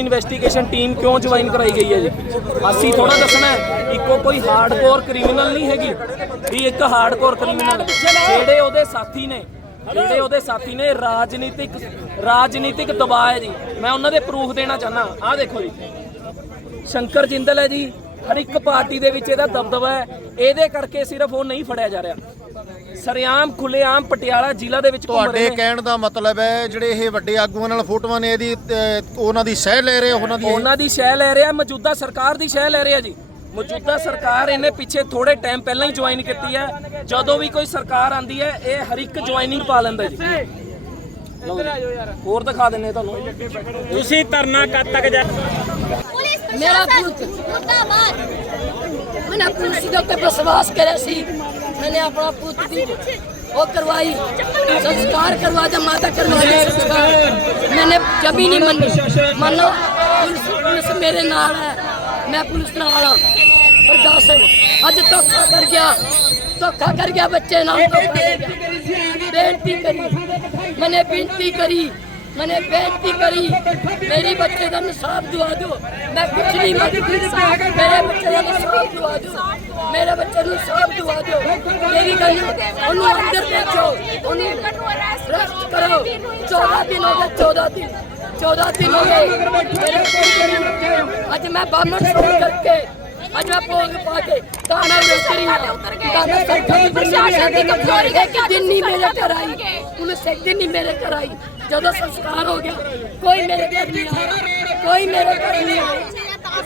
Investigation team ਕਿਉਂ join ਕਰਾਈ ਗਈ ਹੈ ਜੀ? ਅਸੀਂ ਥੋੜਾ ਦੱਸਣਾ ਹੈ, ਇੱਕੋ ਕੋਈ ਹਾਰਡਕੋਰ ਕ੍ਰਿਮੀਨਲ ਨਹੀਂ ਹੈਗੀ। ਵੀ ਇੱਕ ਹਾਰਡਕੋਰ ਕ੍ਰਿਮੀਨਲ ਜਿਹੜੇ ਉਹਦੇ ਸਾਥੀ ਨੇ, ਜਿਹੜੇ ਉਹਦੇ ਸਾਥੀ ਨੇ ਰਾਜਨੀਤਿਕ ਰਾਜਨੀਤਿਕ ਦਬਾਅ ਹੈ ਜੀ। ਮੈਂ ਉਹਨਾਂ ਦੇ ਪ੍ਰੂਫ ਦੇਣਾ ਚਾਹਨਾ ਆਹ ਦੇਖੋ ਜੀ। ਸ਼ੰਕਰ ਜਿੰਦਲ ਹੈ ਜੀ। ਹਰ ਇੱਕ ਪਾਰਟੀ ਦੇ ਵਿੱਚ ਇਹਦਾ ਦਬਦਬਾ ਹੈ। ਇਹਦੇ ਕਰਕੇ ਸਿਰਫ ਉਹ ਨਹੀਂ ਫੜਿਆ ਜਾ ਰਿਹਾ। ਸਰਿਆਮ ਖੁੱਲੇਆਮ ਪਟਿਆਲਾ ਜ਼ਿਲ੍ਹਾ ਦੇ ਵਿੱਚ ਤੁਹਾਡੇ ਕਹਿਣ ਦਾ ਮਤਲਬ ਹੈ ਜਿਹੜੇ ਇਹ ਵੱਡੇ ਆਗੂਆਂ ਨਾਲ ਫੋਟੋਆਂ ਨੇ ਇਹਦੀ ਉਹਨਾਂ ਦੀ ਸਹਿ ਲੈ ਰਹੇ ਉਹਨਾਂ ਦੀ ਉਹਨਾਂ ਦੀ ਸ਼ਹਿ ਲੈ ਰਿਹਾ ਮੌਜੂਦਾ ਸਰਕਾਰ ਦੀ ਸ਼ਹਿ ਲੈ ਰਿਹਾ ਜੀ। ਮੌਜੂਦਾ ਸਰਕਾਰ ਇਹਨੇ ਪਿੱਛੇ ਥੋੜੇ ਟਾਈਮ ਪਹਿਲਾਂ ਹੀ ਜੁਆਇਨ ਕੀਤੀ ਹੈ ਜਦੋਂ ਵੀ ਕੋਈ ਸਰਕਾਰ ਆਂਦੀ ਹੈ ਇਹ ਹਰ ਇੱਕ ਜੁਆਇਨਿੰਗ ਪਾ ਲੈਂਦਾ ਜੀ। ਹੋਰ ਦਿਖਾ ਦਿੰਨੇ ਤੁਹਾਨੂੰ। ਤੁਸੀਂ ਧਰਨਾ ਕਦ ਤੱਕ ਜਾ ਮੇਰਾ ਪ੍ਰਸ਼ਾਸਨ ਪੁੱਤ। ਮੁਰਦਾਬਾਦ मैंने पुलिस के ऊपर विश्वास करे सी मैंने अपना पुत्र की वो करवाई संस्कार करवा दिया माता करवा दिया संस्कार मैंने कभी नहीं मनी मानो पुलिस पुलिस मेरे नाल है मैं पुलिस नाल हाँ पर दस अज धोखा कर गया धोखा कर गया बच्चे नाल धोखा कर गया बेनती करी मैंने बेनती करी मैंने बेनती करी मेरी बच्चे का इंसाफ दुआ दो मैं कुछ नहीं मांगती मेरे बच्चे का इंसाफ दुआ दो मेरे बच्चे को इंसाफ दुआ दो मेरी गल उन्हें अंदर भेजो उन्हें रेस्ट करो चौदह दिन हो गए चौदह दिन चौदह दिन हो गए मेरे कोई आज मैं बामन छोड़ करके ਅੱਜ ਮੈਂ ਭੋਗ ਪਾ ਕੇ ਤਾਂ ਨਾਲ ਉਤਰੀ ਹਾਂ। ਤਾਂ ਮੈਂ ਸਰਕਾਰ ਦੀ ਪ੍ਰਸ਼ਾਸਨ ਦੀ ਕਮਜ਼ੋਰੀ ਹੈ ਕਿ ਦਿਨ ਨਹੀਂ ਮੇਰੇ ਘਰ ਆਈ। ਪੁਲਿਸ ਇੱਕ ਦਿਨ ਨਹੀਂ ਮੇਰੇ ਘਰ ਆਈ। ਜਦੋਂ ਸੰਸਕਾਰ ਹੋ ਗਿਆ ਕੋਈ ਮੇਰੇ ਘਰ ਨਹੀਂ ਆਇਆ। ਕੋਈ ਮੇਰੇ ਘਰ ਨਹੀਂ ਆਇਆ।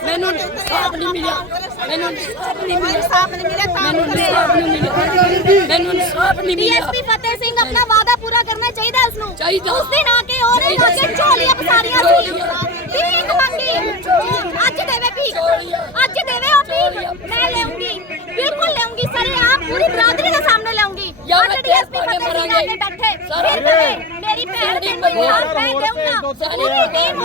ਮੈਨੂੰ ਇਨਸਾਫ ਨਹੀਂ ਮਿਲਿਆ। ਮੈਨੂੰ ਇਨਸਾਫ ਨਹੀਂ ਮਿਲਿਆ। ਇਨਸਾਫ ਨਹੀਂ ਮਿਲਿਆ ਤਾਂ ਮੈਨੂੰ ਇਨਸਾਫ ਨਹੀਂ ਮਿਲਿਆ। ਮੈਨੂੰ ਇਨਸਾਫ ਨਹੀਂ ਮਿਲਿਆ। ਡੀਐਸਪੀ ਫਤਿਹ ਸਿੰਘ ਆਪਣਾ ਵਾਅਦਾ ਪੂਰਾ ਕਰਨਾ ਚਾਹੀਦਾ ਉਸ ਨੂੰ ਚਾਹੀਦਾ। ਉਸ ਦਿਨ ਆ ਕੇ ਹੋਰ ਇਹ ਝੋਲੀਆਂ ਪਸਾਰੀਆਂ ਸੀ। ਭੀਖ ਮੰਗੀ ਅੱਜ ਦੇਵੇ ਭੀਖ। ਅੱਜ ਦੇਵੇ ਉਹ ਭੀਖ। ਮੈਂ ਲੈਉਂਗੀ ਬਿਲਕੁਲ ਲੈਉਂਗੀ ਸਾਰੇ ਆਪ ਪੂਰੀ ਬਰਾਦਰੀ ਦੇ ਸਾਹਮਣੇ ਲੈਉਂਗੀ ਯਾਰ ਅੱਜ ਮੈਂ ਡੀਐਸਪੀ ਭਾਵੇਂ ਫਤਿਹ ਸਿੰਘ ਆ ਕੇ ਮਰਾਂਗੇ। ਬੈਠੇ। ਸਾਰੇ ਫਿਰ ਦੇਵੇ ਮੇਰੀ ਭੈਣ ਦੇ ਮੈਂ ਟੀਮ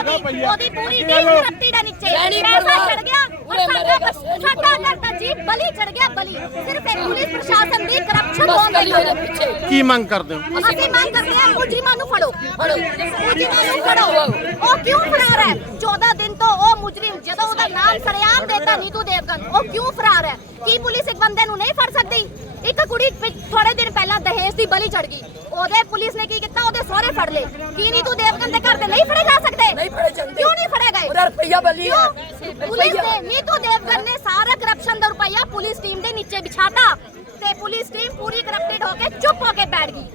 ਉਹਦੀ ਪੂਰੀ ਟੀਮ ਕਰਪਟੀ ਦਾ ਨੀਚੇ। ਪੈਸਾ ਚੜ ਗਿਆ। ਪੂਰੇ ਔਰ ਸਾਡਾ ਮਰੇਗਾ, ਸੈਣੀ ਸਾਡਾ ਘਰ ਦਾ ਜੀ ਬਲੀ ਚੜ ਗਿਆ ਬਲੀ। ਸਿਰਫ ਇੱਕ ਪੁਲਿਸ ਪ੍ਰਸ਼ਾਸਨ ਦੀ ਕਰਪਸ਼ਨ ਬਸ ਹੋਣ ਕਰੀ ਉਹਦੇ ਦੀ ਪਿੱਛੇ। ਕੀ ਮੰਗ ਕਰਦੇ ਹੋ? ਅਸੀਂ ਮੰਗ ਕਰਦੇ ਹਾਂ ਮੁਜਰਿਮਾਂ ਨੂੰ ਫੜੋ। ਫੜੋ। ਮੁਜਰਿਮਾਂ ਨੂੰ ਫੜੋ। ਉਹ ਕਿਉਂ ਫਰਾਰ ਹੈ? 14 ਦਿਨ ਤੋਂ ਉਹ ਮੁਜਰਿਮ ਜਦੋਂ ਉਹਦਾ ਨਾਮ ਸਰੇਆਮ ਦੇਤਾ ਨੀਤੂ ਦੇਵਗਨ ਉਹ ਕਿਉਂ ਫਰਾਰ ਹੈ? ਕੀ ਪੁਲਿਸ ਇੱਕ ਬੰਦੇ ਨੂੰ ਨਹੀਂ ਫੜ ਸਕਦੀ? ਇੱਕ ਕੁੜੀ ਥੋੜੇ ਦਿਨ ਪਹਿਲਾਂ ਦਹੇਜ ਦੀ ਬਲੀ ਚੜ ਗਈ। ਉਹਦੇ ਪੁਲਿਸ ਨੇ ਕੀ ਕੀਤਾ? ਉਹਦੇ ਸਹੁਰੇ ਫੜ ਲਏ। ਕੀ ਨੀਤੂ ਦੇਵਗਨ ਦੇ ਘਰ ਦੇ ਨਹੀਂ ਫੜੇ ਜਾ ਸਕਦੇ? ਨਹੀਂ ਫੜੇ ਜਾਂਦੇ। ਕਿਉਂ ਨਹੀਂ ਫੜੇ ਗਏ? ਉਹਦਾ ਰੁਪਈਆ ਬਲੀ ਹੈ? ਪੁਲਿਸ ਨੇ ਨੀਤੂ ਦੇਵਗਨ ਨੇ ਸਾਰਾ ਕਰਪਸ਼ਨ ਦਾ ਰੁਪਈਆ ਪੁਲਿਸ ਟੀਮ ਦੇ ਨੀਚੇ ਵਿਛਾਤਾ। ਤੇ ਪੁਲਿਸ ਟੀਮ ਪੂਰੀ ਕਰਪਟਡ ਹੋ ਕੇ ਚੁੱਪ ਹੋ ਕੇ ਬੈਠ ਗਈ।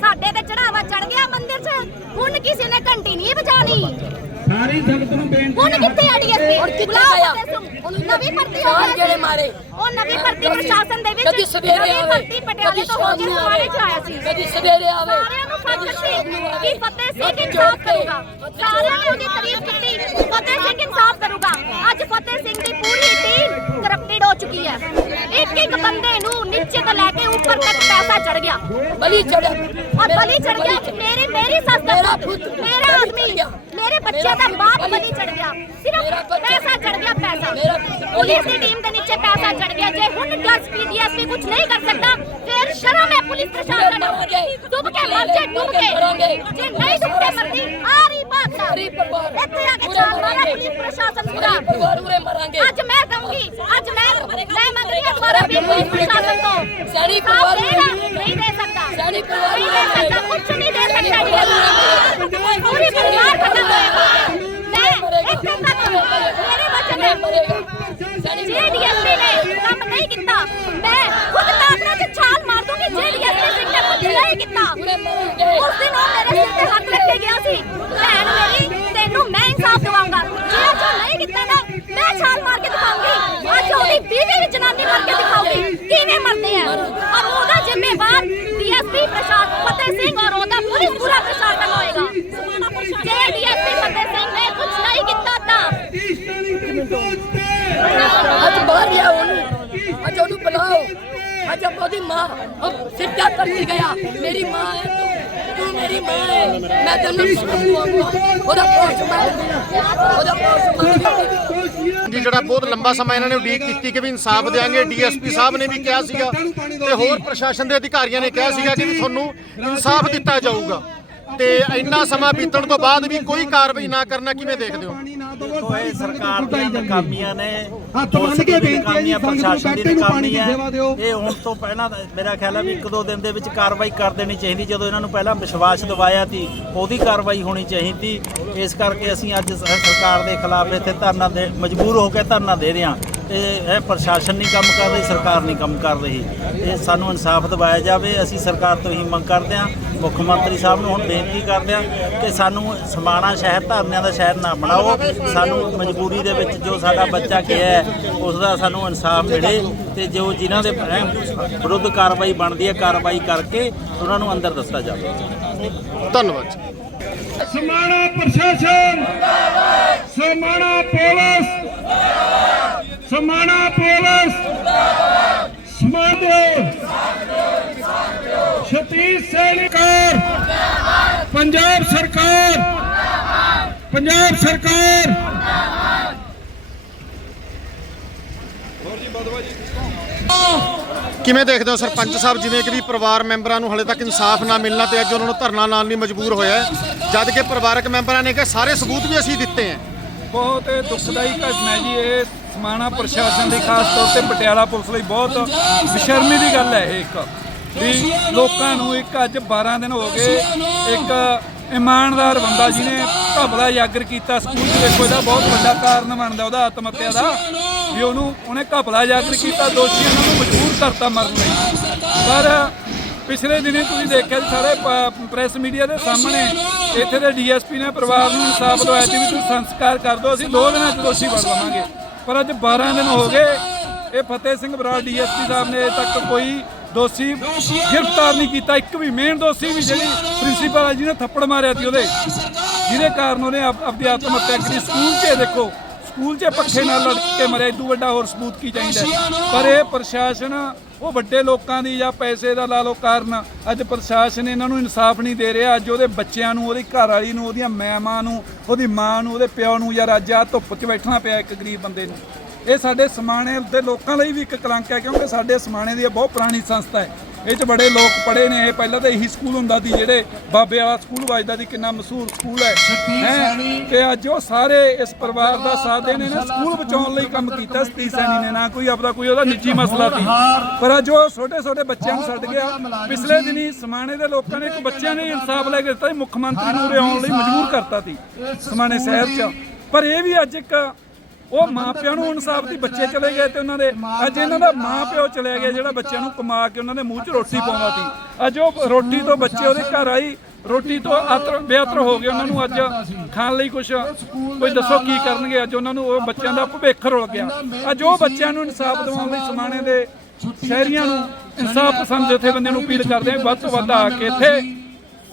ਸਾਡੇ ਤੇ ਚੜਾਵਾ ਚੜ ਗਿਆ ਮੰਦਿਰ 'ਚ। ਹੁਣ ਕਿਸੇ ਨੇ ਘੰਟੀ ਨਹੀਂ ਵਜਾਣੀ। ਸਾਰੀ ਸੰਗਤ ਨੂੰ ਬੇਨਤੀ ਹੁਣ ਕਿੱਥੇ ਅੜੀਏ ਔਰ ਕਿੱਥੇ ਗਿਆ ਨਵੀਂ ਭਰਤੀ ਹੋ ਗਈ ਜਿਹੜੇ ਮਾਰੇ। ਉਹ ਨਵੀਂ ਭਰਤੀ ਪ੍ਰਸ਼ਾਸਨ ਦੇ ਵਿੱਚ ਕਦੀ ਸਵੇਰੇ ਆਵੇ। ਭਰਤੀ ਪਟਿਆਲੇ ਤੋਂ ਹੋ ਕੇ ਸਵਾਰੇ ਚ ਆਇਆ ਸੀ। ਕਦੀ ਸਵੇਰੇ ਆਵੇ। ਸਾਰਿਆਂ ਨੂੰ ਫੜ ਸੀ ਕਿ ਫਤਿਹ ਸਿੰਘ ਇਨਸਾਫ ਕਰੂਗਾ। ਸਾਰਿਆਂ ਨੇ ਉਹਦੀ ਤਾਰੀਫ ਕੀਤੀ। ਫਤਿਹ ਸਿੰਘ ਇਨਸਾਫ ਕਰੂਗਾ। ਅੱਜ ਫਤਿਹ ਸਿੰਘ ਦੀ ਪੂਰੀ ਟੀਮ ਕਰਪਟਡ ਹੋ ਚੁੱਕੀ ਹੈ। ਇੱਕ ਇੱਕ ਬੰਦੇ ਨੂੰ ਨੀਚੇ ਤੋਂ ਲੈ ਕੇ ਉੱਪਰ ਤੱਕ ਪੈਸਾ ਚੜ ਗਿਆ। ਬਲੀ ਚੜ ਔਰ ਬਲੀ ਚੜ ਗਿਆ। ਮੇਰੇ ਮੇਰੀ ਸੱਸ ਮੇਰਾ ਆਦਮੀ। ਬੱਚਿਆਂ ਦਾ ਬਾਪ ਬਲੀ ਚੜ ਗਿਆ ਸਿਰਫ ਪੈਸਾ ਚੜ ਗਿਆ ਪੈਸਾ ਪੁਲਿਸ ਦੀ ਟੀਮ ਦੇ ਨੀਚੇ ਪੈਸਾ ਚੜ ਗਿਆ ਜੇ ਹੁਣ ਡਰਸ ਪੀਡੀਐਸ ਵੀ ਕੁਝ ਨਹੀਂ ਕਰ ਸਕਦਾ ਫਿਰ ਸ਼ਰਮ ਹੈ ਪੁਲਿਸ ਪ੍ਰਸ਼ਾਸਨ ਨੂੰ ਡੁੱਬ ਕੇ ਮਰ ਜੇ ਡੁੱਬ ਕੇ ਜੇ ਨਹੀਂ ਡੁੱਬ ਕੇ ਮਰਦੀ ਆ ਰਹੀ ਬਾਤ ਆ ਇੱਥੇ ਆ ਕੇ ਚਾਲ ਮਾਰਾ ਪੁਲਿਸ ਪ੍ਰਸ਼ਾਸਨ ਪੂਰਾ ਪਰਿਵਾਰ ਉਰੇ ਮਰਾਂਗੇ ਅੱਜ ਮੈਂ ਕਹੂੰਗੀ ਅੱਜ ਮੈਂ ਮੈਂ ਮੰਗ ਰਹੀ ਹਾਂ ਦੁਬਾਰਾ ਵੀ ਪੁਲਿਸ ਪ੍ਰਸ਼ਾਸਨ ਤੋਂ ਸਾਡੀ ਪਰਿਵਾਰ ਨਹੀਂ ਦੇ ਸਕਦਾ ਸਾਡੀ ਪਰਿਵਾਰ ਨਹੀਂ ਦੇ ਸਕਦਾ ਕੁਝ ਨਹੀਂ ਦੇ ਸਕਦਾ ਪੂਰੀ ਪਰਿਵਾਰ ਮੇਰੇ ਬੱਚੇ ਨੇ ਮਰੇਗਾ ਸਾਡੀ ਜੇ ਡੀਐਸਪੀ ਨੇ ਕੰਮ ਨਹੀਂ ਕੀਤਾ ਮੈਂ ਖੁਦ ਕਾਂਗਰਸ ਚ ਛਾਲ ਮਾਰ ਦੂੰਗੀ ਜੇ ਡੀਐਸਪੀ ਸਿੰਘ ਨੇ ਕੁਝ ਨਹੀਂ ਕੀਤਾ ਉਰੇ ਮਰਾਂਗੇ ਉਸ ਦਿਨ ਉਹ ਮੇਰੇ ਸਿਰ ਤੇ ਹੱਥ ਰੱਖ ਕੇ ਗਿਆ ਸੀ ਭੈਣ ਮੇਰੀ ਤੈਨੂੰ ਮੈਂ ਇਨਸਾਫ ਦਵਾਉਂਗਾ ਜੇ ਜੋ ਨਹੀਂ ਕੀਤਾ ਨਾ ਮੈਂ ਛਾਲ ਮਾਰ ਕੇ ਦਿਖਾਉਂਗੀ। ਅੱਜ ਉਹਦੀ ਬੀਵੀ ਵੀ ਜਨਾਨੀ ਮਾਰ ਕੇ ਦਿਖਾਉਂਗੀ। ਕਿਵੇਂ ਮਰਦੇ ਆ ਔਰ ਉਹਦਾ ਜ਼ਿੰਮੇਵਾਰ ਡੀਐਸਪੀ ਪ੍ਰਸ਼ਾਦ ਫਤਿਹ ਸਿੰਘ ਔਰ ਉਹਦਾ ਪੁਲਿਸ ਪੂਰਾ ਪ੍ਰਸ਼ਾਸਨ ਹੋਏਗਾ ਜੇ ਡੀਐਸਪੀ ਫਤਿਹ ਸਿੰਘ ਨੇ ਕੁਝ ਨਹੀਂ ਕੀਤਾ ਤਾਂ ਅੱਜ ਬਾਹਰ ਲਿਆ ਉਹਨੂੰ ਅੱਜ ਉਹਨੂੰ ਬੁਲਾਓ ਅੱਜ ਉਹਦੀ ਮਾਂ ਉਹ ਸਿੱਧਾ ਕਰਨੀ ਗਿਆ। ਮੇਰੀ ਮਾਂ ਹੈ ਤੂੰ। ਤੂੰ ਮੇਰੀ ਮਾਂ ਹੈ। ਮੈਂ ਤੈਨੂੰ ਸਮਝਾਉਂਗਾ ਉਹਦਾ ਉਹਦਾ ਪੋਸਟਮਾਰਟਮ ਜੀ ਜਿਹੜਾ ਬਹੁਤ ਲੰਬਾ ਸਮਾਂ ਇਹਨਾਂ ਨੇ ਉਡੀਕ ਕੀਤੀ ਕਿ ਵੀ ਇਨਸਾਫ ਦੇਾਂਗੇ ਡੀਐਸਪੀ ਸਾਹਿਬ ਨੇ ਵੀ ਕਿਹਾ ਸੀਗਾ ਤੇ ਹੋਰ ਪ੍ਰਸ਼ਾਸਨ ਦੇ ਅਧਿਕਾਰੀਆਂ ਨੇ ਕਿਹਾ ਸੀਗਾ ਕਿ ਵੀ ਤੁਹਾਨੂੰ ਇਨਸਾਫ ਦਿੱਤਾ ਜਾਊਗਾ। ਤੇ ਇੰਨਾ ਸਮਾਂ ਬੀਤਣ ਤੋਂ ਬਾਅਦ ਵੀ ਕੋਈ ਕਾਰਵਾਈ ਨਾ ਕਰਨਾ ਕਿਵੇਂ ਦੇਖਦੇ ਹੋ? ਦੇਖੋ ਇਹ ਸਰਕਾਰ ਦੀਆਂ ਨਾਕਾਮੀਆਂ ਨੇ। ਹੱਥ ਪੁਲਿਸ ਬੰਨ੍ਹ ਕੇ ਦੀ ਬੇਨਤੀ ਹੈ ਜੀ, ਨਾਕਾਮੀਆਂ, ਸੰਗਤ ਨੂੰ ਪ੍ਰਸ਼ਾਸਨ ਦੀ ਬੈਠੇ ਨੂੰ ਪਾਣੀ ਨਾਕਾਮੀ ਦੀ ਹੈ। ਸੇਵਾ ਦਿਓ। ਇਹ ਹੁਣ ਤੋਂ ਪਹਿਲਾਂ ਤਾਂ ਮੇਰਾ ਖਿਆਲ ਹੈ ਵੀ ਇੱਕ ਦੋ ਦਿਨ ਦੇ ਵਿੱਚ ਕਾਰਵਾਈ ਕਰ ਦੇਣੀ ਚਾਹੀਦੀ। ਜਦੋਂ ਇਹਨਾਂ ਨੂੰ ਪਹਿਲਾਂ ਵਿਸ਼ਵਾਸ ਦਿਵਾਇਆ ਸੀ ਉਹਦੀ ਕਾਰਵਾਈ ਹੋਣੀ ਚਾਹੀਦੀ। ਇਸ ਕਰਕੇ ਅਸੀਂ ਅੱਜ ਸਰਕਾਰ ਦੇ ਖਿਲਾਫ ਇੱਥੇ ਧਰਨਾ ਦੇ ਮਜਬੂਰ ਹੋ ਕੇ ਧਰਨਾ ਦੇ ਰਹੇ ਹਾਂ। ਤੇ ਇਹ ਪ੍ਰਸ਼ਾਸਨ ਨਹੀਂ ਕੰਮ ਕਰ ਰਹੀ ਸਰਕਾਰ ਨਹੀਂ ਕੰਮ ਕਰ ਰਹੀ। ਇਹ ਸਾਨੂੰ ਇਨਸਾਫ ਦਿਵਾਇਆ ਜਾਵੇ ਅਸੀਂ ਸਰਕਾਰ ਤੋਂ ਹੀ ਮੰਗ ਕਰਦੇ ਹਾਂ। ਮੁੱਖ ਮੰਤਰੀ ਸਾਹਿਬ ਨੂੰ ਹੁਣ ਬੇਨਤੀ ਕਰਦੇ ਹਾਂ ਕਿ ਸਾਨੂੰ ਸਮਾਣਾ ਸ਼ਹਿਰ ਧਰਨਿਆਂ ਦਾ ਸ਼ਹਿਰ ਨਾ ਬਣਾਓ। ਸਾਨੂੰ ਮਜਬੂਰੀ ਦੇ ਵਿੱਚ ਜੋ ਸਾਡਾ ਬੱਚਾ ਗਿਆ ਹੈ ਉਸ ਦਾ ਸਾਨੂੰ ਇਨਸਾਫ ਮਿਲੇ ਤੇ ਜੋ ਜਿਨ੍ਹਾਂ ਦੇ ਵਿਰੁੱਧ ਕਾਰਵਾਈ ਬਣਦੀ ਹੈ ਕਾਰਵਾਈ ਕਰਕੇ ਉਹਨਾਂ ਨੂੰ ਅੰਦਰ ਦੱਸਿਆ ਜਾਵੇ। ਧੰਨਵਾਦ। ਸਮਾਣਾ ਪ੍ਰਸ਼ਾਸਨ ਸਮਾਣਾ ਪੁਲਿਸ ਸਮਾਣਾ ਪੁਲਿਸ। ਸਮਾਜੋ ਸਤੀਸ਼ ਸੈਨਿਕਾਰ। ਪੰਜਾਬ ਸਰਕਾਰ। ਪੰਜਾਬ ਸਰਕਾਰ। ਕਿਵੇਂ ਦੇਖਦੇ ਹੋ ਸਰਪੰਚ ਸਾਹਿਬ? ਜਿਵੇਂ ਕਿ ਵੀ ਪਰਿਵਾਰ ਮੈਂਬਰਾਂ ਨੂੰ ਹਲੇ ਤੱਕ ਇਨਸਾਫ ਨਾ ਮਿਲਣਾ ਤੇ ਅੱਜ ਉਹਨਾਂ ਨੂੰ ਧਰਨਾ ਲਾਉਣ ਲਈ ਮਜਬੂਰ ਹੋਇਆ ਜਦ ਕਿ ਪਰਿਵਾਰਕ ਮੈਂਬਰਾਂ ਨੇ ਕਿਹਾ ਸਾਰੇ ਸਬੂਤ ਵੀ ਅਸੀਂ ਦਿੱਤੇ ਹੈ। ਬਹੁਤ ਦੁਖਦਾਈ ਘਟਨਾ ਜੀ ਇਹ ਸਮਾਣਾ ਪ੍ਰਸ਼ਾਸਨ ਦੀ ਖਾਸ ਤੌਰ ਤੇ ਪਟਿਆਲਾ ਪੁਲਿਸ ਲਈ ਬਹੁਤ ਬੇਸ਼ਰਮੀ ਦੀ ਗੱਲ ਹੈ ਇਹ ਇੱਕ। ਵੀ ਲੋਕਾਂ ਨੂੰ ਇੱਕ ਅੱਜ 12 ਦਿਨ ਹੋ ਗਏ ਇੱਕ ਇਮਾਨਦਾਰ ਬੰਦਾ ਜਿਹਨੇ ਘਬਲਾ ਜਾਗਰ ਕੀਤਾ ਸਕੂਲ ਦੇ ਦੇਖੋ ਇਹਦਾ ਬਹੁਤ ਵੱਡਾ ਕਾਰਨ ਬਣਦਾ ਉਹਦਾ ਆਤਮ ਹੱਤਿਆ ਦਾ। ਵੀ ਉਹਨੂੰ, ਉਹਨੇ ਘਬਲਾ ਜਾਗਰ ਕੀਤਾ ਦੋਸ਼ੀ ਉਹਨਾਂ ਨੂੰ ਮਜਬੂਰ ਕਰਤਾ ਮਰਨ ਲਈ। ਪਰ ਪਿਛਲੇ ਦਿਨੇ ਤੁਸੀਂ ਦੇਖਿਆ ਸੀ ਸਾਰੇ ਪ੍ਰੈਸ ਮੀਡੀਆ ਦੇ ਸਾਹਮਣੇ, ਇੱਥੇ ਦੇ ਡੀਐਸਪੀ ਨੇ ਪਰਿਵਾਰ ਨੂੰ ਇਨਸਾਫ ਦਵਾਇਆ ਸੀ ਵੀ ਤੁਸੀਂ ਸੰਸਕਾਰ ਕਰ ਦਿਓ, ਅਸੀਂ ਦੋ ਦਿਨਾਂ 'ਚ ਦੋਸ਼ੀ ਫੜ ਲਵਾਂਗੇ। ਪਰ ਅੱਜ 12 ਦਿਨ ਹੋ ਗਏ, ਇਹ ਫਤਿਹ ਸਿੰਘ ਬਰਾੜ ਡੀਐਸਪੀ ਸਾਹਿਬ ਨੇ ਅਜੇ ਤੱਕ ਕੋਈ ਦੋਸ਼ੀ ਗ੍ਰਿਫਤਾਰ ਨਹੀਂ ਕੀਤਾ। ਇੱਕ ਵੀ ਮੇਨ ਦੋਸ਼ੀ ਵੀ ਜਿਹੜੀ ਪ੍ਰਿੰਸੀਪਲ ਆ ਜਿਹਨੇ ਥੱਪੜ ਮਾਰਿਆ ਸੀ ਉਹਦੇ, ਜਿਹਦੇ ਕਾਰਨ ਉਹਨੇ ਆਪ- ਆਪਣੀ ਆਤਮ ਹੱਤਿਆ ਕੀਤੀ ਸਕੂਲ 'ਚ ਦੇਖੋ ਸਕੂਲ 'ਚ ਪੱਖੇ ਨਾਲ ਲੜ ਕੇ ਮਰਿਆ ਇਦੋਂ ਵੱਡਾ ਹੋਰ ਸਬੂਤ ਕੀ ਚਾਹੀਦਾ ਪਰ ਇਹ ਪ੍ਰਸ਼ਾਸਨ, ਉਹ ਵੱਡੇ ਲੋਕਾਂ ਦੀ ਜਾਂ ਪੈਸੇ ਦਾ ਲਾ ਲੋ ਕਾਰਨ, ਅੱਜ ਪ੍ਰਸ਼ਾਸਨ ਇਹਨਾਂ ਨੂੰ ਇਨਸਾਫ ਨਹੀਂ ਦੇ ਰਿਹਾ। ਅੱਜ ਉਹਦੇ ਬੱਚਿਆਂ ਨੂੰ, ਉਹਦੀ ਘਰ ਵਾਲੀ ਨੂੰ, ਉਹਦੀਆਂ ਮੈਮਾਂ ਨੂੰ, ਉਹਦੀ ਮਾਂ ਨੂੰ, ਉਹਦੇ ਪਿਓ ਨੂੰ ਯਾਰ ਅੱਜ ਆ ਧੁੱਪ 'ਚ ਬੈਠਣਾ ਪਿਆ ਇੱਕ ਗਰੀਬ ਬੰਦੇ ਨੂੰ। ਇਹ ਸਾਡੇ ਸਮਾਣੇ ਦੇ ਲੋਕਾਂ ਲਈ ਵੀ ਇੱਕ ਕਲੰਕ ਹੈ, ਕਿਉਂਕਿ ਸਾਡੇ ਸਮਾਣੇ ਦੀ ਇਹ ਬਹੁਤ ਪੁਰਾਣੀ ਸੰਸਥਾ ਹੈ। ਇਹ 'ਚ ਬੜੇ ਲੋਕ ਪੜ੍ਹੇ ਨੇ ਇਹ ਪਹਿਲਾਂ ਤਾਂ ਇਹੀ ਸਕੂਲ ਹੁੰਦਾ ਸੀ ਜਿਹੜੇ ਬਾਬੇ ਵਾਲਾ ਸਕੂਲ ਵੱਜਦਾ ਸੀ ਕਿੰਨਾ ਮਸ਼ਹੂਰ ਸਕੂਲ ਹੈ। ਹੈਂ? ਤੇ ਅੱਜ ਉਹ ਸਾਰੇ ਇਸ ਪਰਿਵਾਰ ਦਾ ਸਾਥ ਦੇਣੇ ਨੇ ਸਕੂਲ ਬਚਾਉਣ ਲਈ ਕੰਮ ਕੀਤਾ ਸਤੀ ਸੈਣੀ ਨੇ ਨਾ ਕੋਈ ਆਪਦਾ ਕੋਈ ਉਹਦਾ ਨਿੱਜੀ ਮਸਲਾ ਸੀ। ਪਰ ਅੱਜ ਉਹ ਛੋਟੇ ਛੋਟੇ ਬੱਚਿਆਂ ਨੂੰ ਛੱਡ ਗਿਆ। ਪਿਛਲੇ ਦਿਨੀ ਸਮਾਣੇ ਦੇ ਲੋਕਾਂ ਨੇ ਇੱਕ ਬੱਚਿਆਂ ਨੇ ਇਨਸਾਫ ਲੈ ਕੇ ਦਿੱਤਾ ਸੀ ਮੁੱਖ ਮੰਤਰੀ ਨੂੰ ਉਰੇ ਆਉਣ ਲਈ ਮਜਬੂਰ ਕਰਤਾ ਸੀ ਸਮਾਣੇ ਸ਼ਹਿਰ 'ਚ। ਪਰ ਇਹ ਵੀ ਅੱਜ ਇੱਕ ਉਹ ਮਾਪਿਆਂ ਨੂੰ ਇਨਸਾਫ ਦੀ ਬੱਚੇ ਚਲੇ ਗਏ ਤੇ ਉਹਨਾਂ ਦੇ ਅੱਜ ਇਹਨਾਂ ਦਾ ਮਾਪਿਓ ਚਲੇ ਗਿਆ ਜਿਹੜਾ ਬੱਚਿਆਂ ਨੂੰ ਕਮਾ ਕੇ ਉਹਨਾਂ ਦੇ ਮੂੰਹ 'ਚ ਰੋਟੀ ਪਾਉਂਦਾ ਸੀ। ਅੱਜ ਉਹ ਰੋਟੀ ਤੋਂ ਬੱਚੇ ਉਹਦੇ ਘਰ ਆਈ, ਰੋਟੀ ਤੋਂ ਆਤਰ ਬੇਅਤਰ ਹੋ ਗਏ ਉਹਨਾਂ ਨੂੰ ਅੱਜ ਖਾਣ ਲਈ ਕੁਝ ਕੋਈ ਦੱਸੋ ਕੀ ਕਰਨਗੇ? ਅੱਜ ਉਹਨਾਂ ਨੂੰ ਉਹ ਬੱਚਿਆਂ ਦਾ ਭਵਿੱਖ ਰੁਲ ਗਿਆ। ਅੱਜ ਉਹ ਬੱਚਿਆਂ ਨੂੰ ਇਨਸਾਫ ਦਿਵਾਉਣ ਲਈ ਸਮਾਣੇ ਦੇ ਸ਼ਹਿਰੀਆਂ ਨੂੰ ਇਨਸਾਫ ਪਸੰਦ ਜਥੇਬੰਦੀਆਂ ਨੂੰ ਅਪੀਲ ਕਰਦੇ ਹਾਂ ਵੱਧ ਤੋਂ ਵੱਧ ਆ ਕੇ ਇੱਥੇ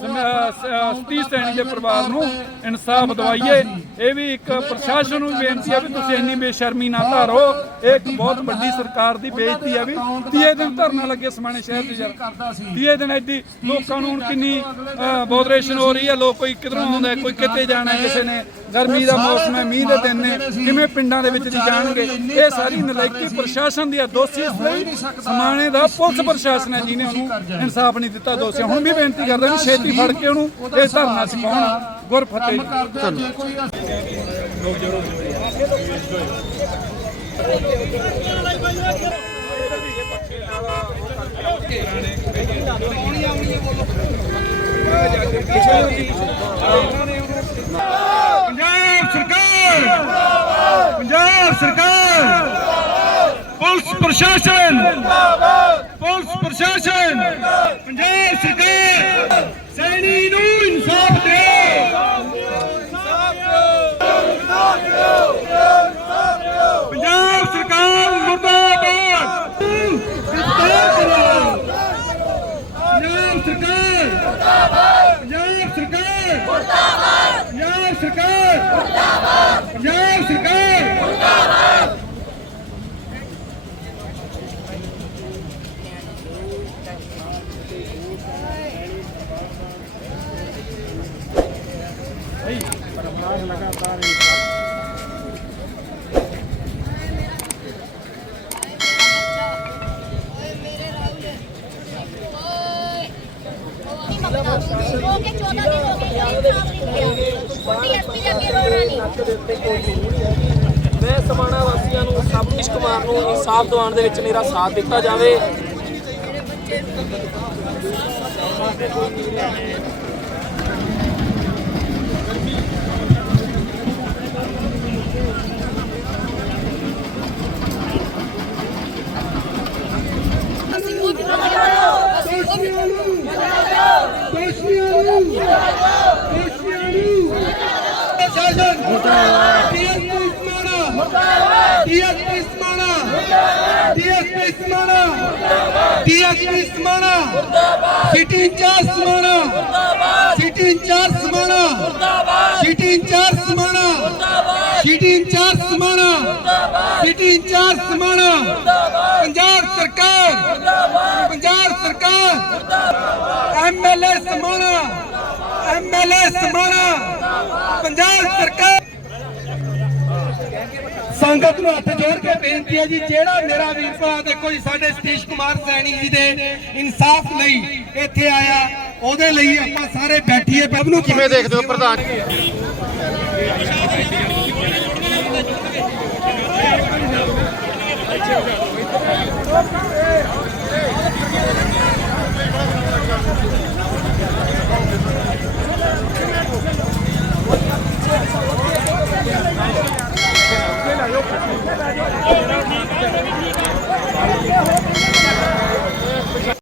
ਸਤੀਸ਼ ਸੈਣੀ ਦੇ ਪਰਿਵਾਰ ਨੂੰ ਇਨਸਾਫ ਦਵਾਈਏ। ਇਹ ਵੀ ਇੱਕ ਪ੍ਰਸ਼ਾਸਨ ਨੂੰ ਬੇਨਤੀ ਹੈ ਵੀ ਤੁਸੀਂ ਇੰਨੀ ਬੇਸ਼ਰਮੀ ਨਾ ਧਾਰੋ ਇਹ ਇੱਕ ਬਹੁਤ ਵੱਡੀ ਸਰਕਾਰ ਦੀ ਬੇਇੱਜ਼ਤੀ ਹੈ ਵੀ ਤੀਏ ਦਿਨ ਧਰਨਾ ਲੱਗੇ ਸਮਾਣੇ ਸ਼ਹਿਰ ਦੇ ਯਾਰ ਤੀਏ ਦਿਨ ਐਡੀ ਲੋਕਾਂ ਨੂੰ ਕਿੰਨੀ ਬੋਦਰੇਸ਼ਨ ਹੋ ਰਹੀ ਹੈ ਲੋਕ ਕੋਈ ਕਿਧਰੋਂ ਆਉਂਦਾ ਕੋਈ ਕਿਤੇ ਜਾਣਾ ਹੈ, ਕਿਸੇ ਨੇ। ਗਰਮੀ ਦਾ ਮੌਸਮ ਹੈ ਮੀਂਹ ਦੇ ਦਿਨ ਨੇ। ਕਿਵੇਂ ਪਿੰਡਾਂ ਦੇ ਵਿੱਚ ਦੀ ਜਾਣਗੇ? ਇਹ ਸਾਰੀ ਨਲਾਇਕੀ ਪ੍ਰਸ਼ਾਸਨ ਦੀ ਹੈ ਦੋਸ਼ੀ ਸਮਾਣੇ ਦਾ ਪੁਲਿਸ ਪ੍ਰਸ਼ਾਸਨ ਹੈ ਜਿਹਨੇ ਉਹਨੂੰ ਇਨਸਾਫ ਨਹੀਂ ਦਿੱਤਾ। ਦੋਸ਼ੀ ਹੁਣ ਵੀ ਬੇਨਤੀ ਕਰਦਾ ਵੀ ਛੇਤੀ ਫੜ ਕੇ ਉਹਨੂੰ ਇਹ ਧਰਨਾ ਚੁਕਾਉਣ ਗੁਰਫਤਿਹ ਜੀ ਪੰਜਾਬ ਸਰਕਾਰ ਪੰਜਾਬ ਸਰਕਾਰ ਪੁਲਿਸ ਪ੍ਰਸ਼ਾਸਨ ਪੁਲਿਸ ਪ੍ਰਸ਼ਾਸਨ ਪੰਜਾਬ ਸਰਕਾਰ। ਸੈਣੀ ਨੂੰ ਇਨਸਾਫ ਦਿਓ। ਪੰਜਾਬ ਸਰਕਾਰ ਮੁਰਦਾਬਾਦ। ਗ੍ਰਿਫਤਾਰ ਕਰੋ ਪੰਜਾਬ ਸਰਕਾਰ। ਪੰਜਾਬ ਸਰਕਾਰ। ਪੰਜਾਬ ਸਰਕਾਰ। ਪੰਜਾਬ ਸਰਕਾਰ। ਮੈਂ ਸਮਾਣਾ ਵਾਸੀਆਂ ਨੂੰ ਸਭ ਕੁਝ ਕੁਮਾਰ ਨੂੰ ਇਨਸਾਫ ਦਿਵਾਉਣ ਦੇ ਵਿੱਚ ਮੇਰਾ ਸਾਥ ਦਿੱਤਾ ਜਾਵੇ। ਡੀਐਸਪੀ ਸਮਾਣਾ ਮੁਰਦਾਬਾਦ ਸਿਟੀ ਇੰਚਾਰਜ ਸਮਾਣਾ ਮੁਰਦਾਬਾਦ ਸਿਟੀ ਇੰਚਾਰਜ ਸਮਾਣਾ ਮੁਰਦਾਬਾਦ ਸਿਟੀ ਇੰਚਾਰਜ ਸਮਾਣਾ ਮੁਰਦਾਬਾਦ ਸਿਟੀ ਇੰਚਾਰਜ ਸਮਾਣਾ ਮੁਰਦਾਬਾਦ ਸਿਟੀ ਇੰਚਾਰਜ ਸਮਾਣਾ ਮੁਰਦਾਬਾਦ ਪੰਜਾਬ ਸਰਕਾਰ। ਮੁਰਦਾਬਾਦ ਪੰਜਾਬ ਸਰਕਾਰ। ਮੁਰਦਾਬਾਦ ਐਮਐਲਏ ਸਮਾਣਾ। ਐਮਐਲਏ ਸਮਾਣਾ। ਪੰਜਾਬ ਸਰਕਾਰ। ਸੰਗਤ ਨੂੰ ਹੱਥ ਜੋੜ ਕੇ ਬੇਨਤੀ ਹੈ ਜੀ, ਜਿਹੜਾ ਮੇਰਾ ਵੀਰ ਭਰਾ ਦੇਖੋ ਜੀ ਸਾਡੇ ਸਤੀਸ਼ ਕੁਮਾਰ ਸੈਣੀ ਜੀ ਦੇ ਇਨਸਾਫ ਲਈ ਇੱਥੇ ਆਇਆ, ਉਹਦੇ ਲਈ ਆਪਾਂ ਸਾਰੇ ਬੈਠੀਏ। ਸਭ ਨੂੰ ਕਿਵੇਂ ਦੇਖਦੇ ਹੋ ਪ੍ਰਧਾਨ?